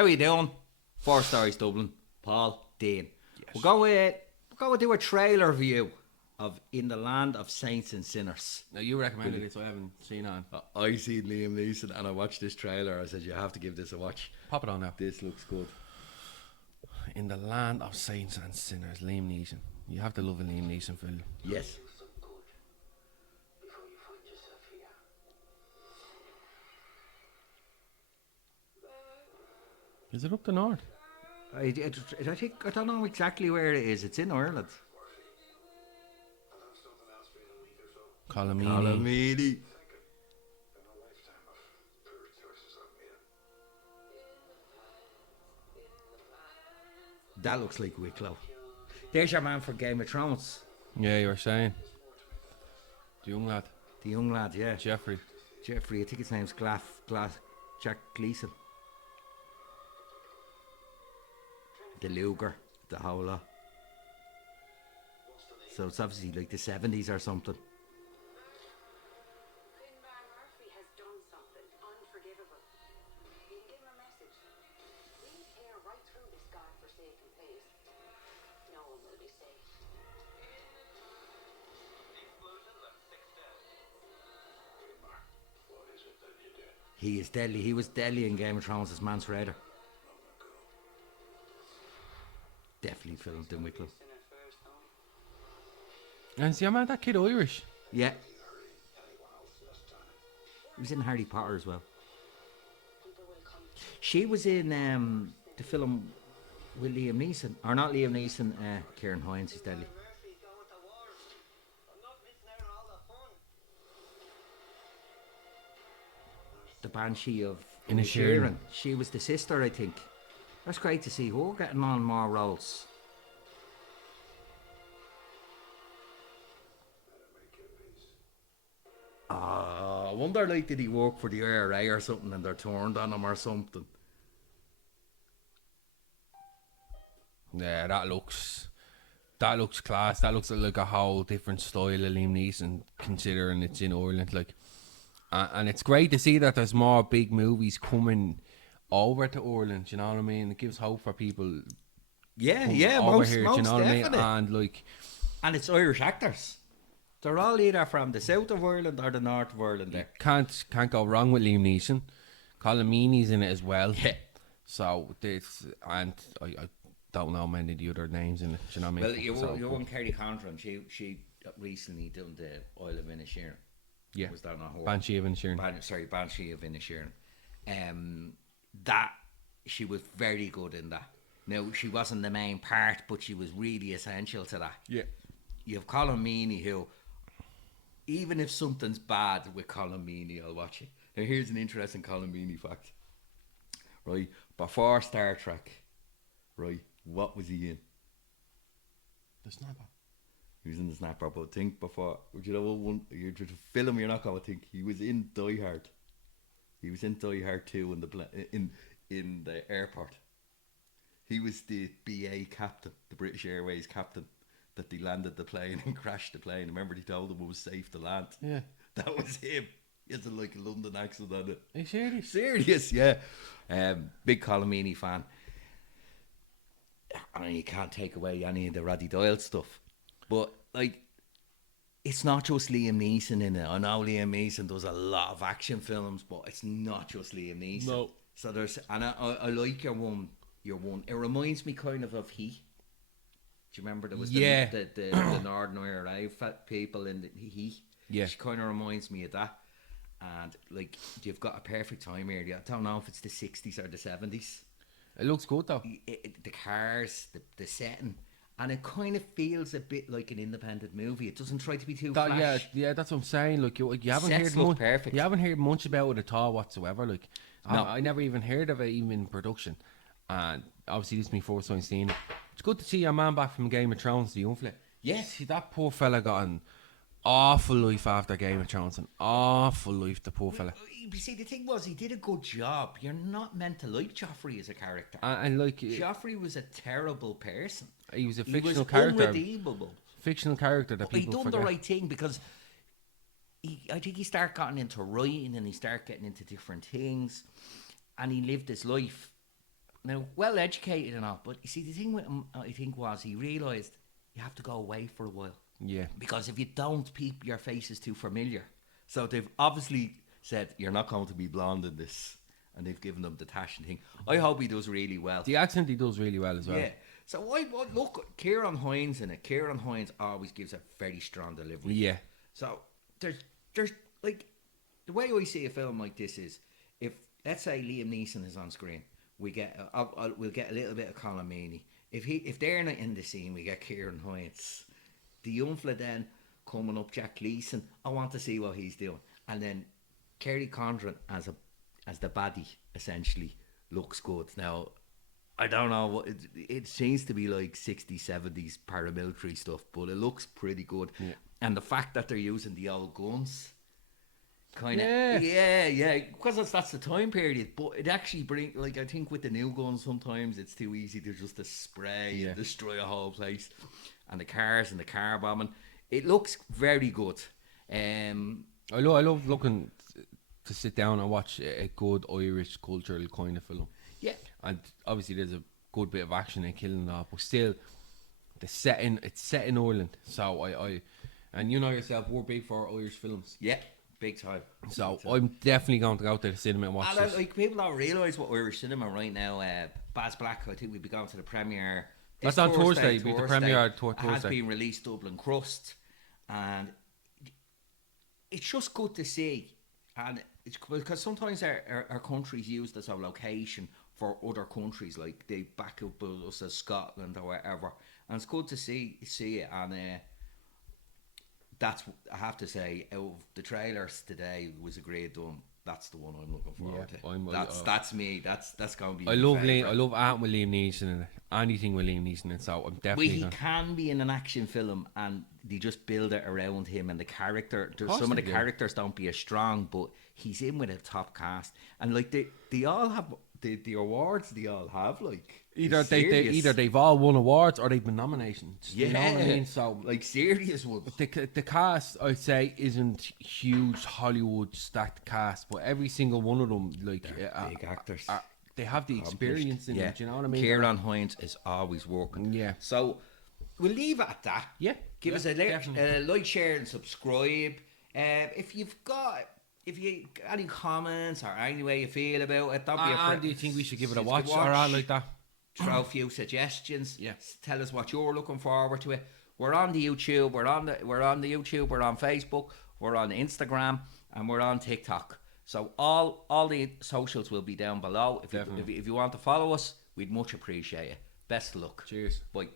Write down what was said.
How are you doing? 4 Stories Dublin. Paul, Dean. Yes. We'll go do a trailer review of In the Land of Saints and Sinners. Now, you recommended it, so I haven't seen it. I seen Liam Neeson and I watched this trailer. I said, you have to give this a watch. Pop it on now. This looks good. In the Land of Saints and Sinners, Liam Neeson. You have to love a Liam Neeson film. Yes. Is it up the north? I think I don't know exactly where it is. It's in Ireland. Colm. Meaney. That looks like Wicklow. There's your man for Game of Thrones. Yeah, you were saying. The young lad. The young lad, yeah. Jeffrey. I think his name's Jack Gleeson. The Luger, the whole lot. So it's obviously like the 70s or something. Murphy has done something unforgivable. You can give him a message. We tear right through this godforsaken place. No one will be safe. He is deadly. He was deadly in Game of Thrones as Mance Raider. Definitely filmed in Wicklow. And see, man, that kid Irish. Yeah. He was in Harry Potter as well. She was in the film with Liam Neeson. Or not Liam Neeson, Kieran Hines is deadly. The Banshee of Inisherin. She was the sister, I think. That's great to see her getting on more roles. I wonder, like, did he work for the IRA or something and they're turned on him or something? Yeah, that looks class. That looks like a whole different style of Liam Neeson, considering it's in Ireland. Like, and it's great to see that there's more big movies coming over to Ireland. You know what I mean? It gives hope for people. Yeah, over most here. Do you know what I mean? definitely. And like, And it's Irish actors. They're all either from the south of Ireland or the north of Ireland. There. can't go wrong with Liam Neeson. Colm meaney's in it as well. Yeah. So this, and I don't know many of the other names in it. Do you know what I Well, mean? you won Kerry Condon. She recently done the Oil of Inisherin. Yeah. Was that not her? Banshee of Inisherin. Banshee of Inisherin. That she was very good in that. Now she wasn't the main part, but she was really essential to that. Yeah. You have Colm Meaney, who, even if something's bad with Colm Meaney, I'll watch it. Now here's an interesting Colm Meaney fact. Right, before Star Trek, right, what was he in? The Snapper. He was in the Snapper, but think before, you know what one, you're just a film you're not going to think. He was in Die Hard. He was in Die Hard 2 in the airport. He was the BA captain, the British Airways captain, that they landed the plane and crashed the plane. Remember, they told him it was safe to land. Yeah. That was him. He has like a London accent on it. Are you serious? Serious, yeah. Big Colm Meaney fan. I mean, you can't take away any of the Roddy Doyle stuff. But, like, it's not just Liam Neeson in it. I know Liam Neeson does a lot of action films, but it's not just Liam Neeson. No. So there's, and I like your one. It reminds me kind of He. Do you remember there was the Northern Ireland people in the He? Yeah. She kind of reminds me of that. And, like, you've got a perfect time here. I don't know if it's the 60s or the 70s. It looks good though. The cars, the setting, and it kind of feels a bit like an independent movie. It doesn't try to be too flash. Yeah, that's what I'm saying. Like you haven't Sets heard look much. perfect. You haven't heard much about it at all whatsoever. Like, No. I never even heard of it even in production. And obviously this is my first time seeing it. It's good to see your man back from Game of Thrones, the young fella. Yeah. See, that poor fella got an awful life after Game of Thrones. An awful life, the poor fella. You see, the thing was, he did a good job. You're not meant to like Joffrey as a character. And like, Joffrey was a terrible person. he was a He fictional was character. unredeemable. Fictional character that But he people done forget. the right thing because I think he started getting into writing and he started getting into different things, and he lived his life now well educated and all, but you see the thing with him, I think, was he realised you have to go away for a while. Yeah. Because if you don't, your face is too familiar. So they've obviously said you're not going to be blonde in this, and they've given them the Tashin thing. I hope he does really well. The accent he does really well as well. Yeah. So I look, Kieran Hines in it. Kieran Hines always gives a very strong delivery. Yeah. So there's like, the way I see a film like this is, if let's say Liam Neeson is on screen, we'll get a little bit of colm meaney. If they're not in the scene, we get Kieran Hines. The young fella then coming up, Jack Gleeson. I want to see what he's doing, and then Kerry Condon as the baddie essentially looks good. Now, I don't know what it seems to be like 60s, 70s paramilitary stuff, but it looks pretty good. Yeah. And the fact that they're using the old guns, kind of, yeah, because that's the time period. But it actually like, I think with the new guns, sometimes it's too easy to just to spray and destroy a whole place. And the cars and the car bombing, it looks very good. I love looking to sit down and watch a good Irish cultural kind of film. Yeah. And obviously there's a good bit of action and killing and all, but still it's set in Ireland. So I and you know yourself, we're big for Irish films. Yeah, big time. So I'm definitely going to go to the cinema and watch this. Like, people don't realise what Irish cinema right now. Baz Black, I think we'll be going to the premiere. That's on Thursday. The premiere Thursday. Has been released, Dublin Crust, and it's just good to see. And it's because sometimes our country's used as a location for other countries, like they back up us as Scotland or wherever, and it's good to see it. And that's, I have to say, out of the trailers today, was a great done. That's the one I'm looking forward to. That's me. That's going to be. I love art with Liam Neeson and anything with Liam Neeson, and so I'm definitely. He can be in an action film, and they just build it around him and the character. Some of the characters don't be as strong, but he's in with a top cast, and like they all have the awards. They all have, like, either they've all won awards or they've been nominations. Yeah, you know what I mean. So like serious ones. The cast, I'd say, isn't huge Hollywood stacked cast, but every single one of them, like, big actors. They have the experience in it. Do you know what I mean? Kieran Hines is always working. Yeah. So we'll leave it at that. Yeah. Give us a like, share, and subscribe. If you any comments or any way you feel about it, don't be afraid. Do you think we should give it a watch or all like that? Throw a few suggestions. Yeah. Tell us what you're looking forward to. We're on the YouTube. We're on the YouTube. We're on Facebook. We're on Instagram, and we're on TikTok. So all the socials will be down below. If you want to follow us, we'd much appreciate it. Best of luck. Cheers. Bye.